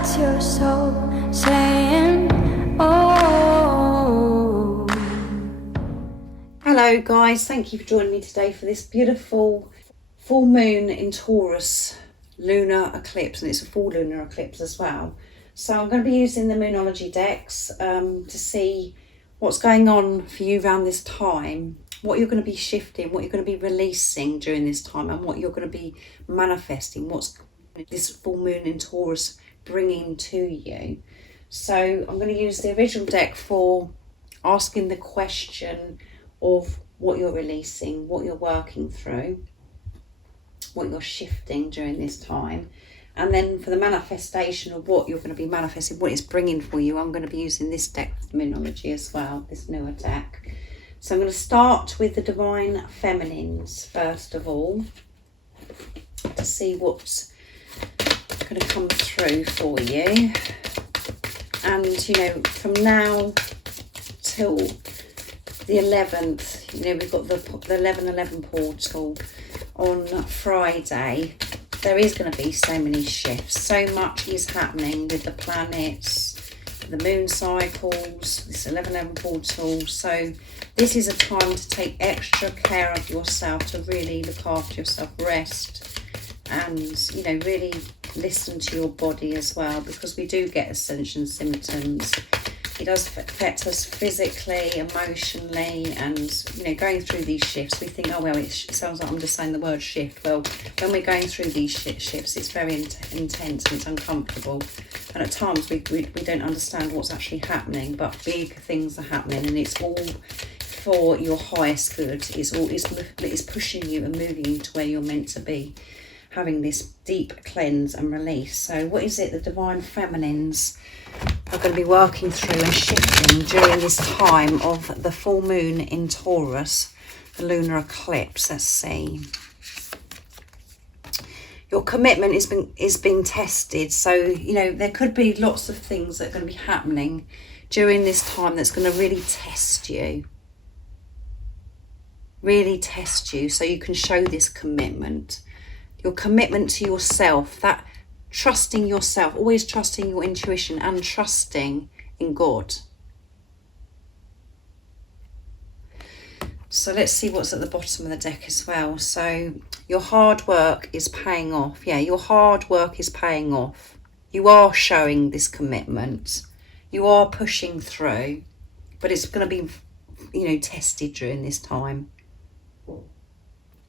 That's your soul saying, oh. Hello guys, thank you for joining me today for this beautiful full moon in Taurus lunar eclipse, and it's a full lunar eclipse as well. So I'm going to be using the Moonology decks to see what's going on for you around this time, what you're going to be shifting, what you're going to be releasing during this time, and what you're going to be manifesting, what's this full moon in Taurus bringing to you. So I'm going to use the original deck for asking the question of what you're releasing, what you're working through, what you're shifting during this time. And then for the manifestation of what you're going to be manifesting, what it's bringing for you, I'm going to be using this deck of Moonology as well, this newer deck. So I'm going to start with the Divine Feminines first of all, to see what's going to come through for you. And, you know, from now till the 11th, you know, we've got the 11/11 portal on Friday. There is going to be so many shifts. So much is happening with the planets, the moon cycles, this 11/11 portal. So this is a time to take extra care of yourself, to really look after yourself, rest, and, you know, really listen to your body as well, because we do get ascension symptoms. It does affect us physically, emotionally, and, you know, going through these shifts, we think, oh, well, it sounds like I'm just saying the word shift. Well, when we're going through these shifts, it's very intense and it's uncomfortable. And at times we don't understand what's actually happening, but big things are happening, and it's all for your highest good. It's pushing you and moving you to where you're meant to be, having this deep cleanse and release. So what is it the Divine Feminines are going to be working through and shifting during this time of the full moon in Taurus, the lunar eclipse? Let's see. Your commitment is being tested. So, you know, there could be lots of things that are going to be happening during this time that's going to really test you. Really test you so you can show this commitment. Your commitment to yourself, that trusting yourself, always trusting your intuition and trusting in God. So let's see what's at the bottom of the deck as well. So your hard work is paying off. Yeah, your hard work is paying off. You are showing this commitment. You are pushing through, but it's going to be, you know, tested during this time.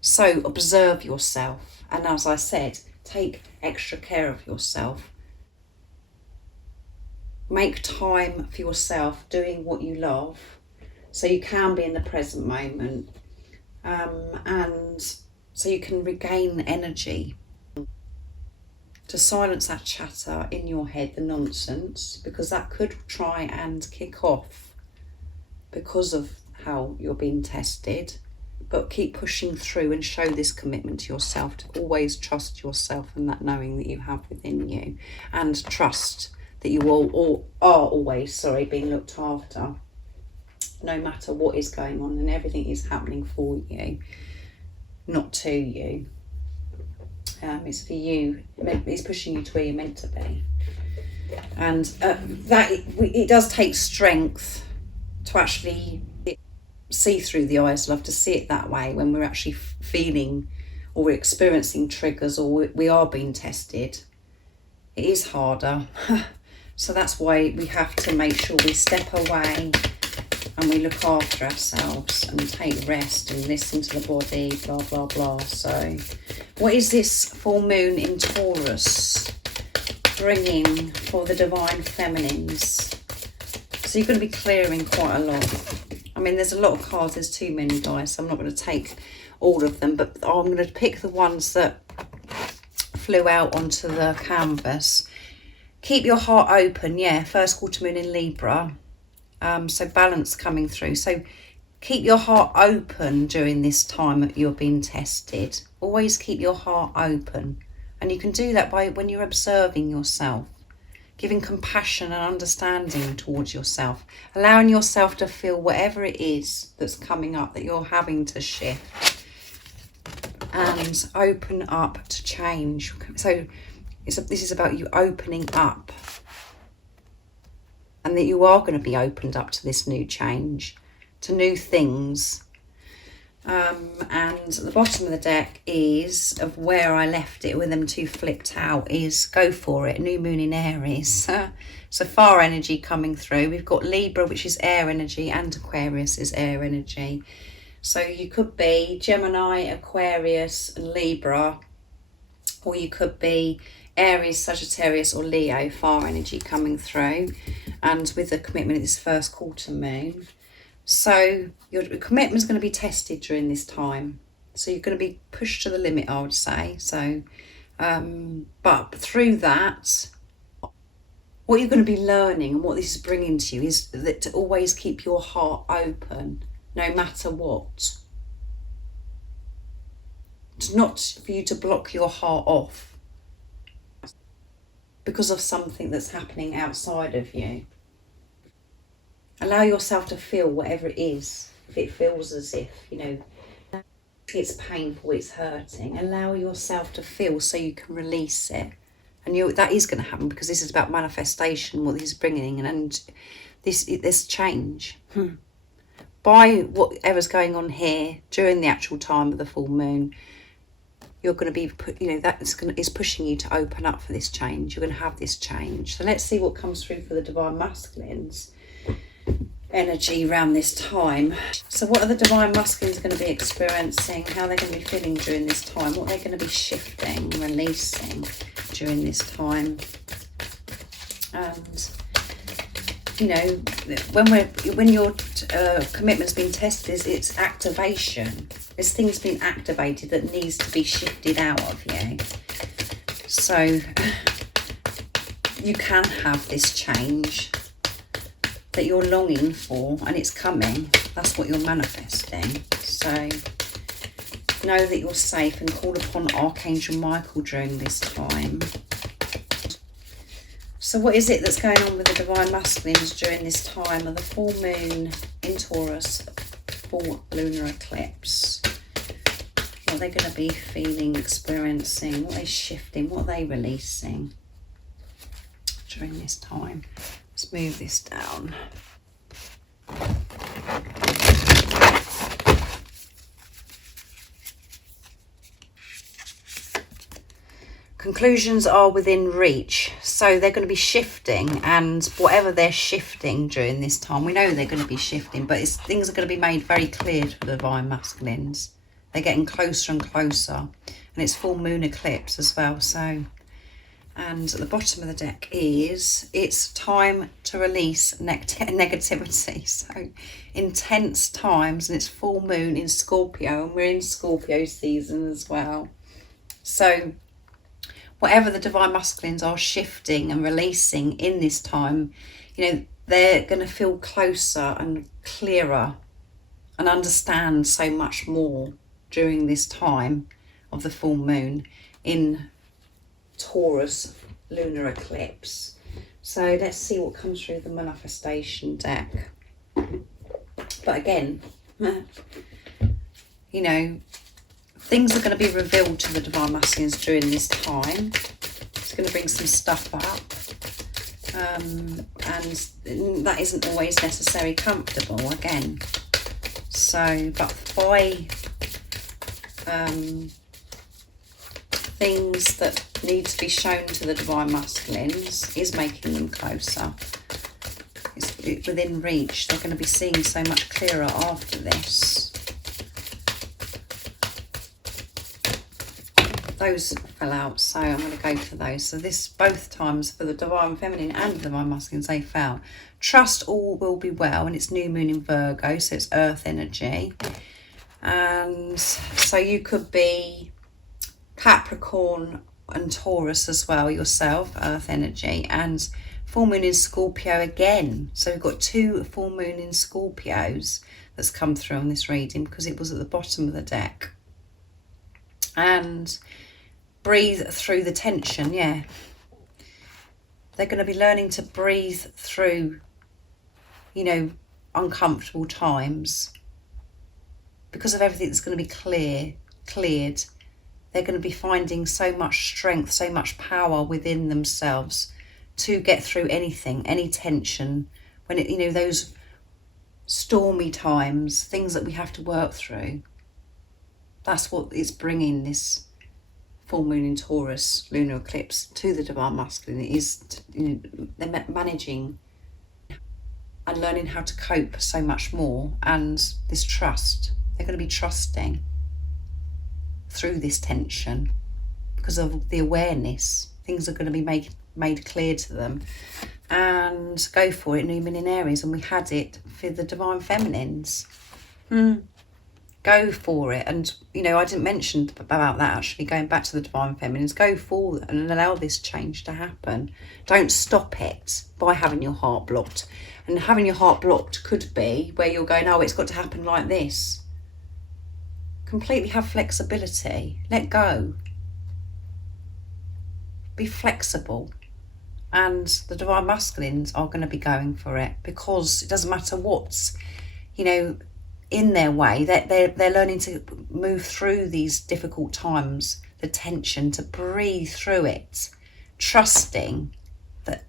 So observe yourself. And as I said, take extra care of yourself. Make time for yourself, doing what you love, so you can be in the present moment, and so you can regain energy. To silence that chatter in your head, the nonsense, because that could try and kick off because of how you're being tested. But keep pushing through and show this commitment to yourself, to always trust yourself and that knowing that you have within you, and trust that you all are always being looked after, no matter what is going on, and everything is happening for you, not to you. It's for you. It's pushing you to where you're meant to be, and it does take strength to actually see through the eyes of love, to see it that way when we're actually feeling or we're experiencing triggers or we are being tested. It is harder. So that's why we have to make sure we step away and we look after ourselves and take rest and listen to the body, blah blah blah. So what is this full moon in Taurus bringing for the Divine Feminines? So you're going to be clearing quite a lot. I mean, there's a lot of cards, there's too many, guys, so I'm not going to take all of them, but I'm going to pick the ones that flew out onto the canvas. Keep your heart open, yeah, first quarter moon in Libra, so balance coming through. So keep your heart open during this time that you're being tested. Always keep your heart open, and you can do that by when you're observing yourself. Giving compassion and understanding towards yourself, allowing yourself to feel whatever it is that's coming up that you're having to shift, and open up to change. So This is about you opening up, and that you are going to be opened up to this new change, to new things. And at the bottom of the deck is, of where I left it with them two flipped out, is go for it, new moon in Aries. So fire energy coming through. We've got Libra, which is air energy, and Aquarius is air energy. So you could be Gemini, Aquarius and Libra, or you could be Aries, Sagittarius or Leo, fire energy coming through, and with the commitment of this first quarter moon. So your commitment is going to be tested during this time. So you're going to be pushed to the limit, I would say. So, but through that, what you're going to be learning and what this is bringing to you is that to always keep your heart open, no matter what. It's not for you to block your heart off because of something that's happening outside of you. Allow yourself to feel whatever it is. If it feels as if, you know, it's painful, it's hurting, allow yourself to feel so you can release it. And that is going to happen, because this is about manifestation, what this is bringing, and this change. By whatever's going on here during the actual time of the full moon, you're going to be, you know, it's pushing you to open up for this change. You're going to have this change. So let's see what comes through for the Divine Masculines energy around this time. So what are the Divine Masculines going to be experiencing? How they're going to be feeling during this time? What they're going to be shifting, releasing during this time? And you know, when your commitment's been tested, it's activation. There's things being activated that needs to be shifted out of you. So you can have this change that you're longing for, and it's coming. That's what you're manifesting. So know that you're safe and call upon Archangel Michael during this time. So what is it that's going on with the Divine Masculines during this time of the full moon in Taurus, full lunar eclipse? What are they going to be feeling, experiencing? What are they shifting? What are they releasing during this time? Let's move this down. Conclusions are within reach. So they're going to be shifting, and whatever they're shifting during this time, we know they're going to be shifting, but things are going to be made very clear to the Divine Masculines. They're getting closer and closer, and it's full moon eclipse as well. So, and at the bottom of the deck is, it's time to release negativity. So intense times, and it's full moon in Scorpio, and we're in Scorpio season as well. So whatever the Divine Masculines are shifting and releasing in this time, you know, they're going to feel closer and clearer and understand so much more during this time of the full moon in Taurus lunar eclipse. So let's see what comes through the manifestation deck. But again, you know, things are going to be revealed to the Divine Masculines during this time. It's going to bring some stuff up. And that isn't always necessarily comfortable, again. So, but by things that need to be shown to the Divine Masculines is making them closer. It's within reach. They're going to be seeing so much clearer after this. Those fell out, so I'm going to go for those. So this, both times for the Divine Feminine and the Divine Masculines, they fell. Trust all will be well, and it's new moon in Virgo, so it's earth energy. And so you could be Capricorn and Taurus as well yourself, earth energy, and full moon in Scorpio again. So we've got two full moon in Scorpios that's come through on this reading, because it was at the bottom of the deck. And breathe through the tension, yeah. They're going to be learning to breathe through, you know, uncomfortable times, because of everything that's going to be cleared. they're going to be finding so much strength, so much power within themselves to get through anything, any tension, when it, you know, those stormy times, things that we have to work through. That's what it's bringing this full moon in Taurus lunar eclipse to the divine masculine. It is, you know, they're managing and learning how to cope so much more, and this trust. They're going to be trusting through this tension because of the awareness. Things are going to be made clear to them, and go for it. New moon in Aries, and we had it for the divine feminines. Go for it. And you know, I didn't mention about that actually, going back to the divine feminines. Go for it and allow this change to happen. Don't stop it by having your heart blocked. And having your heart blocked could be where you're going, oh, it's got to happen like this. Completely have flexibility. Let go. Be flexible. And the divine masculines are going to be going for it, because it doesn't matter what's, you know, in their way. They're learning to move through these difficult times, the tension, to breathe through it, trusting that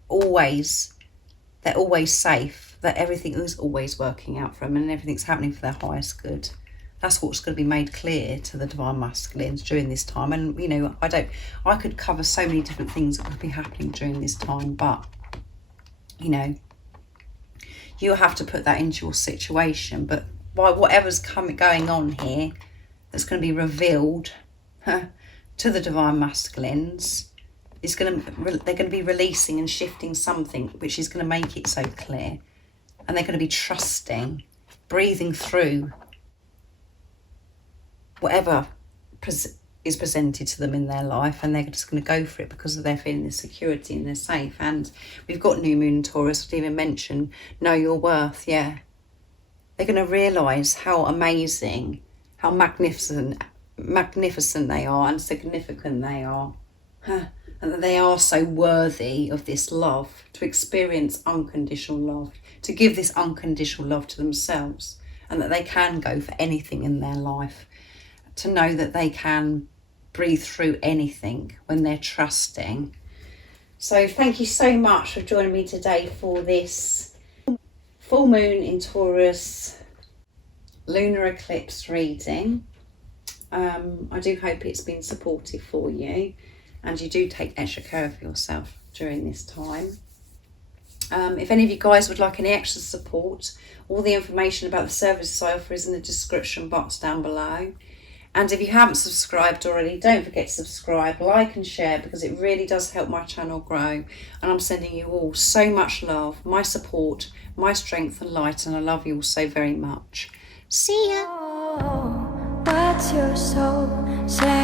they're always safe, that everything is always working out for them and everything's happening for their highest good. That's what's going to be made clear to the divine masculines during this time. And you know, I could cover so many different things that could be happening during this time, but you know, you have to put that into your situation. But by whatever's going on here, that's going to be revealed to the divine masculines, they're going to be releasing and shifting something which is going to make it so clear, and they're going to be trusting, breathing through whatever is presented to them in their life, and they're just going to go for it because they're feeling the security and they're safe. And we've got new moon in Taurus. I didn't even mention know your worth. Yeah, they're going to realise how amazing, how magnificent they are and significant they are, and that they are so worthy of this love, to experience unconditional love, to give this unconditional love to themselves, and that they can go for anything in their life, to know that they can breathe through anything when they're trusting. So thank you so much for joining me today for this full moon in Taurus lunar eclipse reading. I do hope it's been supportive for you, and you do take extra care of yourself during this time. If any of you guys would like any extra support, all the information about the services I offer is in the description box down below. And if you haven't subscribed already, don't forget to subscribe, like and share, because it really does help my channel grow. And I'm sending you all so much love, my support, my strength and light, and I love you all so very much. See ya! Oh, what's your soul saying?